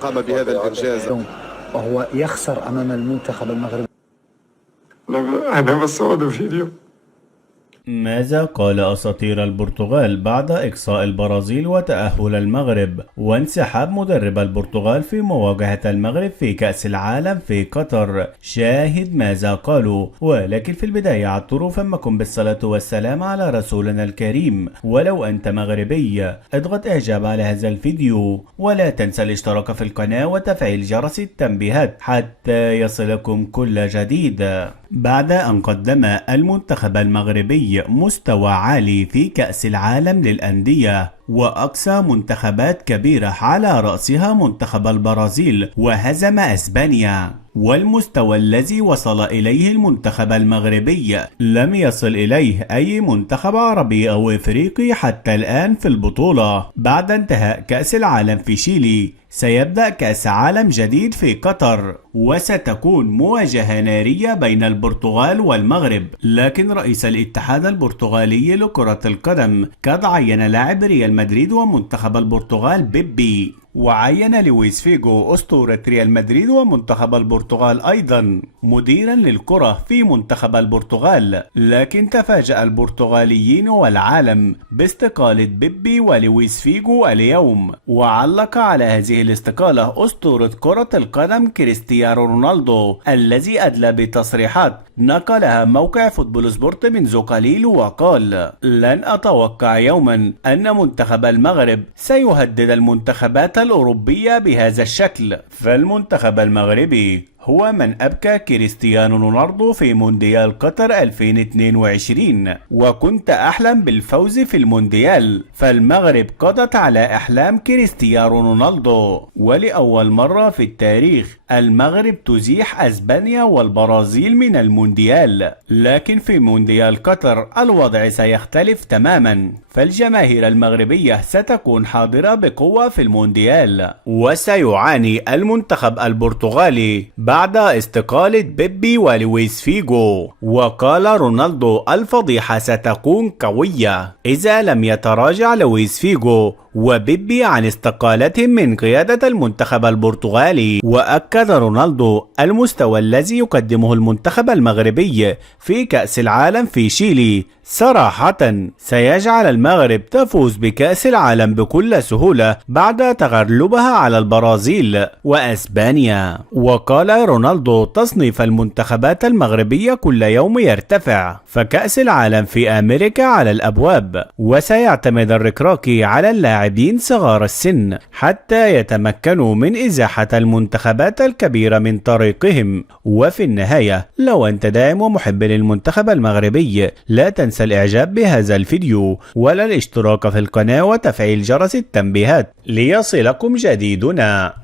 قام بهذا الإنجاز. وهو يخسر أمام المنتخب المغربي. أنا بصور فيديو. ماذا قال أساطير البرتغال بعد إقصاء البرازيل وتأهل المغرب وانسحاب مدرب البرتغال في مواجهة المغرب في كأس العالم في قطر؟ شاهد ماذا قالوا. ولكن في البداية عطروا فمكم بالصلاة والسلام على رسولنا الكريم. ولو أنت مغربي اضغط إعجاب على هذا الفيديو، ولا تنسى الاشتراك في القناة وتفعيل جرس التنبيهات حتى يصلكم كل جديد. بعد أن قدم المنتخب المغربي مستوى عالي في كأس العالم للأندية وأقصى منتخبات كبيرة على رأسها منتخب البرازيل وهزم أسبانيا، والمستوى الذي وصل إليه المنتخب المغربي لم يصل إليه أي منتخب عربي أو إفريقي حتى الآن في البطولة. بعد انتهاء كأس العالم في شيلي سيبدأ كأس عالم جديد في قطر، وستكون مواجهة نارية بين البرتغال والمغرب. لكن رئيس الاتحاد البرتغالي لكرة القدم قد عين لاعب ريال مدريد ومنتخب البرتغال بيبي، وعين لويس فيجو أسطورة ريال مدريد ومنتخب البرتغال أيضا مديرا للكرة في منتخب البرتغال. لكن تفاجأ البرتغاليين والعالم باستقالة بيبي ولويس فيجو اليوم، وعلق على هذه الاستقالة أسطورة كرة القدم كريستيانو رونالدو الذي أدلى بتصريحات نقلها موقع فوتبول سبورت منذ قليل، وقال: لن أتوقع يوما أن منتخب المغرب سيهدد المنتخبات الأوروبية بهذا الشكل، فالمنتخب المغربي هو من أبكى كريستيانو رونالدو في مونديال قطر 2022، وكنت أحلم بالفوز في المونديال، فالمغرب قضت على أحلام كريستيانو رونالدو. ولأول مرة في التاريخ المغرب تزيح أسبانيا والبرازيل من المونديال، لكن في مونديال قطر الوضع سيختلف تماما، فالجماهير المغربية ستكون حاضرة بقوة في المونديال، وسيعاني المنتخب البرتغالي بعد استقالة بيبي ولويس فيجو. وقال رونالدو: الفضيحة ستكون قوية إذا لم يتراجع لويس فيجو وبيبي عن استقالتهم من قيادة المنتخب البرتغالي. وأكد رونالدو: المستوى الذي يقدمه المنتخب المغربي في كأس العالم في شيلي صراحة سيجعل المغرب تفوز بكأس العالم بكل سهولة بعد تغلبها على البرازيل وأسبانيا. وقال رونالدو: تصنيف المنتخبات المغربية كل يوم يرتفع، فكأس العالم في أمريكا على الأبواب، وسيعتمد الركراكي على اللاعبين صغار السن حتى يتمكنوا من إزاحة المنتخبات الكبيرة من طريقهم. وفي النهاية، لو أنت داعم ومحب للمنتخب المغربي لا تنسى الإعجاب بهذا الفيديو ولا الاشتراك في القناة وتفعيل جرس التنبيهات ليصلكم جديدنا.